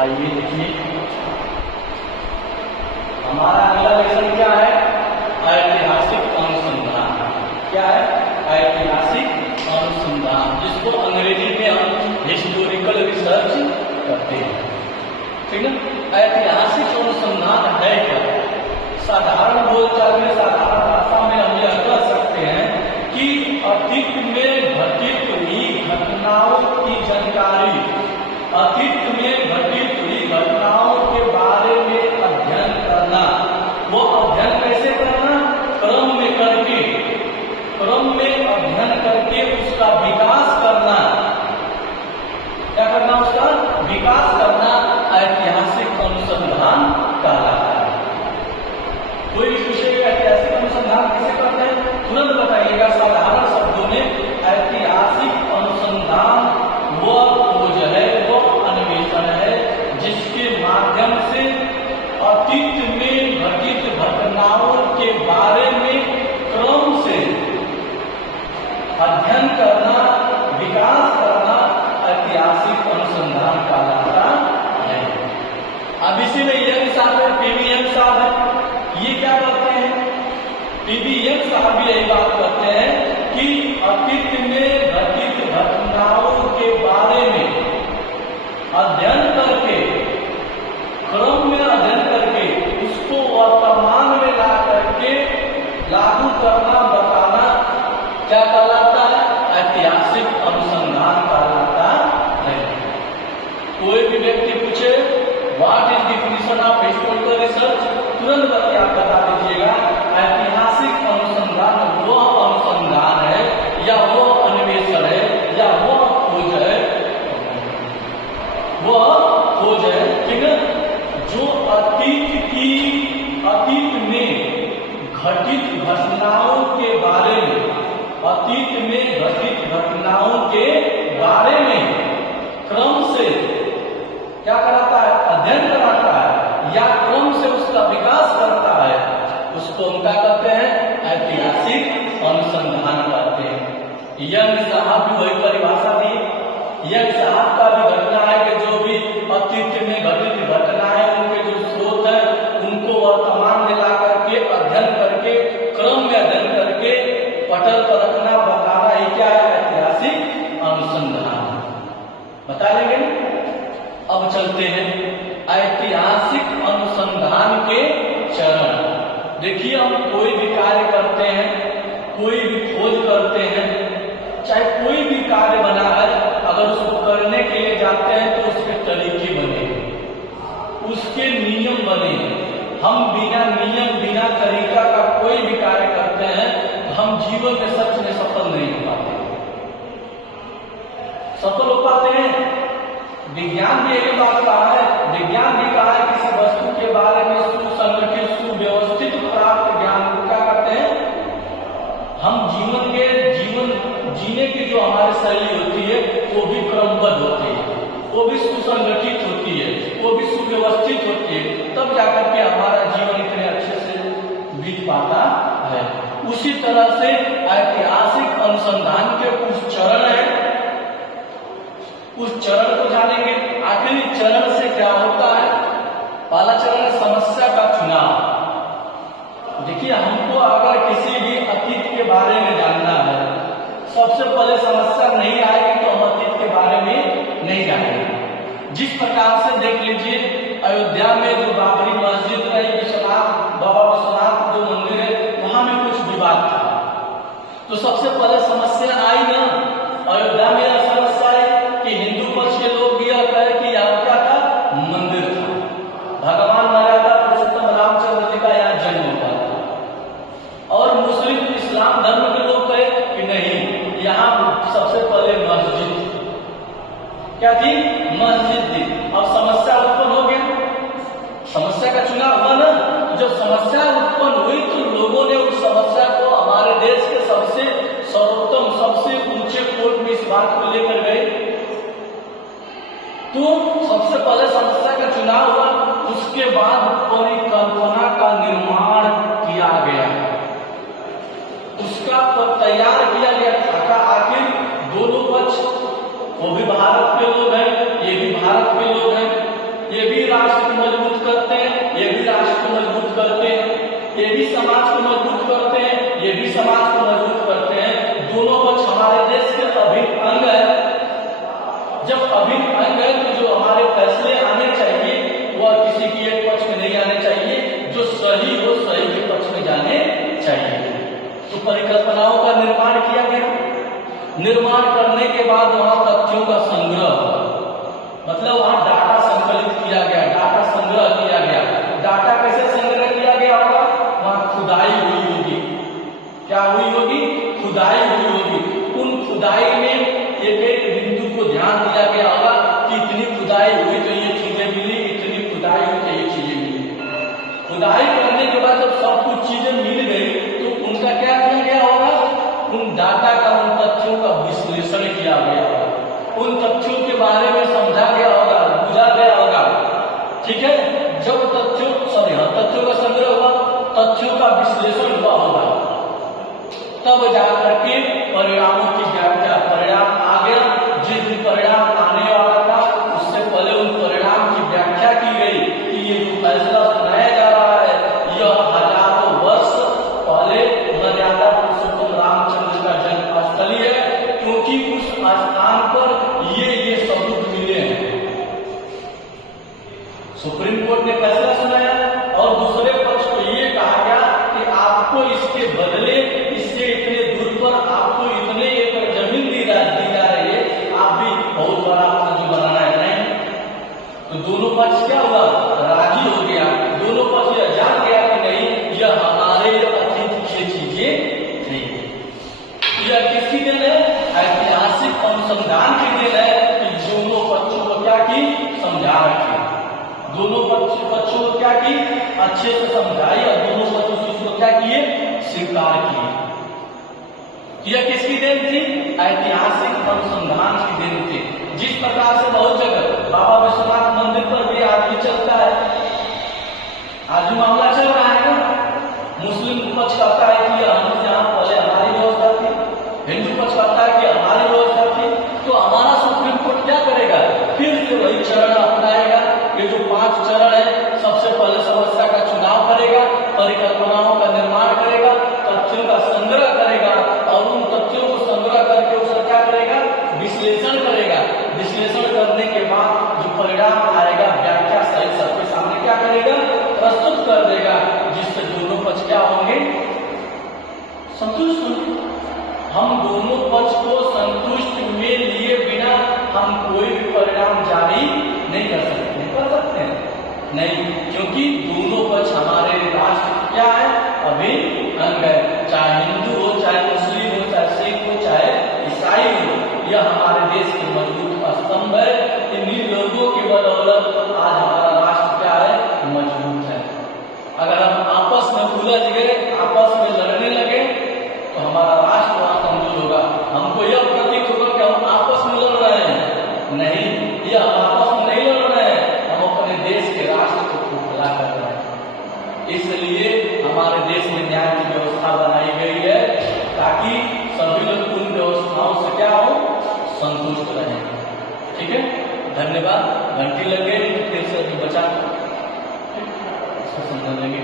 आइए देखिए, हमारा अगला लेसन क्या है? ऐतिहासिक अनुसंधान। क्या है? ऐतिहासिक अनुसंधान, जिसको अंग्रेजी में हम हिस्टोरिकल रिसर्च कहते हैं। ठीक है? ऐतिहासिक अनुसंधान है क्या? साधारण बोलचाल में, साधारण भाषा में हम यह कह सकते हैं कि अतीत में घटित हुई घटनाओं की जानकारी, अतीत में घटित हुई घटनाओं के बारे में अध्ययन करना। वो अध्ययन कैसे करना? क्रम में करके, क्रम में अध्ययन करके उसका विकास करना। क्या करना? उसका विकास करना ऐतिहासिक अनुसंधान कहलाता है। कोई विषय का ऐतिहासिक अनुसंधान कैसे करते हैं? तुरंत बताइएगा साधारण शब्दों में। ऐतिहासिक अनुसंधान वह खोज है, वह अन्वेषण है जिसके माध्यम से अतीत में घटित घटनाओं के बारे में क्रम से अध्ययन करना, विकास करना ऐतिहासिक अनुसंधान कहलाता है। अब इसी में यंग साहब है, पीवी यंग साहब है, ये क्या करते हैं? पीवी यंग साहब भी यही बात करते हैं कि अतीत में घटित घटनाओं के बारे में अध्ययन करके, क्रम में अध्ययन करके उसको वर्तमान में ला करके लागू करना, बताना क्या कहलाता है? ऐतिहासिक अनुसंधान कहलाता है। कोई भी व्यक्ति पूछे what is definition of historical research, तुरंत आप बता दीजिएगा ऐतिहासिक अनुसंधान वह अनुसंधान है या वह अन्वेषण है या वह खोज है, वह खोज है, ठीक है, जो अतीत में घटित घटनाओं के बारे में, अतीत में घटित घटनाओं के बारे में क्रम से क्या कराता है? अध्ययन कराता है या क्रम से उसका विकास करता है, उसको हम क्या कहते हैं? ऐतिहासिक अनुसंधान कहते हैं। यंग साहब भी वही परिभाषा दी। यंग साहब का भी घटना है कि जो भी अतीत में घटित घटना है उनके जो स्रोत है उनको वर्तमान में ला करके अध्ययन करके, क्रम में अध्ययन करके पटल पर रखना, बताना ही क्या है? ऐतिहासिक अनुसंधान। बता देंगे। अब चलते हैं ऐतिहासिक अनुसंधान के चरण। देखिए, हम कोई भी कार्य करते हैं, कोई भी खोज करते हैं, चाहे कोई भी कार्य बना है, अगर उसको करने के लिए जाते हैं तो उसके तरीके बने, उसके नियम बने। हम बिना नियम, बिना तरीका का कोई भी कार्य करते हैं तो हम जीवन में सच में सफल नहीं हो पाते। सफल हो पाते हैं? विज्ञान भी यही बात कहा है। विज्ञान भी कहा है किसी वस्तु के बारे में सुसंगठित, सुव्यवस्थित प्राप्त ज्ञान को क्या कहते हैं? हम जीवन जीने की जो हमारी शैली होती है वो भी क्रमबद्ध होती है, वो भी सुसंगठित होती है, वो भी सुव्यवस्थित होती है, तब जाकर के हमारा जीवन इतने अच्छे से बीत पाता है। उसी तरह से ऐतिहासिक अनुसंधान के कुछ चरण हैं, उस चरण को जानेंगे। आखिर इस चरण से क्या होता है? पहला चरण है समस्या का चुनाव। देखिए, हमको अगर किसी भी अतीत के बारे में जानना है, सबसे पहले समस्या नहीं आएगी तो हम अतीत के बारे में नहीं जानेंगे। जिस प्रकार से देख लीजिए, अयोध्या में जो बाबरी मस्जिद रही, विश्वनाथ बाबा विश्वनाथ जो मंदिर है, वहां में कुछ विवाद था, तो सबसे पहले समस्या आई ना। अयोध्या में यह समस्या आई कि हिंदू पक्ष के लोग यह कहे कि यहाँ क्या था? मंदिर था, भगवान मर्यादा पुरुषोत्तम रामचंद्र जी का यहाँ जन्म हुआ था। और मुस्लिम इस्लाम धर्म के लोग कहे कि नहीं, यहाँ सबसे पहले मस्जिद क्या थी? मस्जिद थी। अब समस्या उत्पन्न हो गई, समस्या का चुनाव हुआ ना। जब समस्या उत्पन्न हुई तो लोगों ने उस समस्या को हमारे देश के सबसे सर्वोत्तम, सबसे ऊंचे कोर्ट में इस बात को लेकर गए। तो सबसे पहले समस्या का चुनाव हुआ, उसके बाद परिकल्पना का निर्माण किया गया, उसका तैयार किया गया था। आखिर दोनों पक्ष, वो भी भारत के लोग हैं, ये भी भारत के लोग हैं, राष्ट्र को मजबूत करते हैं, ये भी समाज को मजबूत करते हैं, ये भी समाज को मजबूत करते हैं। दोनों पक्ष हमारे देश के अभिन्न अंग है। जब अभिन्न अंग है तो जो हमारे फैसले आने चाहिए वह किसी की एक पक्ष में नहीं आने चाहिए, जो सही हो सही के पक्ष में जाने चाहिए। तो परिकल्पनाओं का निर्माण किया गया। निर्माण करने के बाद वहां तथ्यों का संग्रह, मतलब वहां डाटा संकलित किया गया, डाटा संग्रह किया गया। डाटा कैसे संग्रह किया गया होगा? वहां खुदाई हुई होगी। क्या हुई होगी? खुदाई हुई होगी। उन खुदाई में एक एक बिंदु को ध्यान दिया गया होगा कि इतनी खुदाई हुई तो ये चीजें मिली, इतनी खुदाई हुई तो ये चीजें मिली। खुदाई करने के बाद जब सब कुछ चीजें मिल गई तो उनका क्या किया गया होगा? उन डाटा का, उन तथ्यों का विश्लेषण किया गया होगा, उन तथ्यों के बारे में समझा गया होगा, बुझा गया होगा। ठीक है, जब तथ्यों का संग्रह हुआ, तथ्यों का विश्लेषण हुआ होगा, तब जाकर के परिणामों की व्याख्या, परिणाम आ गया। जिस दिन परिणाम आने वाला था उससे पहले उन परिणाम की व्याख्या की गई कि ये जो फैसला सुनाया जा रहा है यह हजारों वर्ष पहले मर्यादा पुरुषोत्तम रामचंद्र का जन्म स्थली है, क्योंकि उस स्थान पर ये सबूत मिले हैं। सुप्रीम कोर्ट ने फैसला सुनाया और दूसरे पक्ष को ये कहा गया कि आपको इसके बदले, इससे इतने दूर पर आपको इतने एकड़ जमीन दी जा रही है, आप भी बहुत बड़ा जो बनाना है नहीं। तो दोनों पक्ष क्या हुआ? राजी हो गया। दोनों पक्ष यह जान गया कि नहीं, यह हमारे अतीत की चीजें नहीं। यह किसकी देन है? ऐतिहासिक अनुसंधान की देन है कि दोनों पक्षों को क्या की? समझा रखी। दोनों पक्षों को क्या की? अच्छे से समझाई और दोनों पक्षों से उसको क्या किए? स्वीकार किए। यह किसकी देन थी? ऐतिहासिक अनुसंधान की देन थी। जिस प्रकार से बहुत जगह बाबा विश्वनाथ मंदिर पर भी आज भी चलता है, आज भी मामला चल रहा है ना। मुस्लिम पक्ष कहता है कि यहाँ पहले हमारी व्यवस्था थी, हिंदू पक्ष कहता है कि हमारी व्यवस्था थी। तो हमारा सुप्रीम कोर्ट क्या करेगा? फिर से वही चरण अपनाएगा। ये जो 5 चरण है, सबसे पहले समस्या का चुनाव करेगा, परिकल्पनाओं का निर्माण करेगा, तथ्यों का संग्रह करेगा और उन तथ्यों को संग्रह करके उसका क्या करेगा? विश्लेषण करेगा। विश्लेषण करने के बाद जो परिणाम आएगा, व्याख्या सहित सबके सामने क्या करेगा? प्रस्तुत कर देगा, जिससे दोनों पक्ष क्या होंगे? संतुष्ट होंगे। हम दोनों पक्ष को संतुष्ट में लिए बिना हम कोई भी परिणाम जारी नहीं कर सकते हैं नहीं, क्योंकि दोनों पक्ष हमारे राष्ट्र क्या है? अभिन्न अंग है। चाहे हिंदू हो, चाहे मुस्लिम हो, चाहे सिख हो, चाहे ईसाई हो, यह हमारे देश के मजबूत स्तंभ है। इन्हीं लोगों की बदौलत आज हमारा राष्ट्र क्या है? मजबूत है। अगर हम आपस में उलझ गए, आपस में लड़ने लगे तो हमारा राष्ट्र वहां कमजोर होगा। हमको यह प्रतीत होगा कि हम आपस में लड़ रहे हैं, नहीं, यह हम आपस में नहीं लड़ रहे हैं, हम अपने देश के राष्ट्र को खोखला कर रहे हैं। इसलिए हमारे देश में न्याय की व्यवस्था बनाई गई है ताकि सभी लोग उन व्यवस्थाओं से क्या हो? संतुष्ट रहे। ठीक है, धन्यवाद। घंटी लग गई, फिर से अभी बचा इसको समझ लेंगे।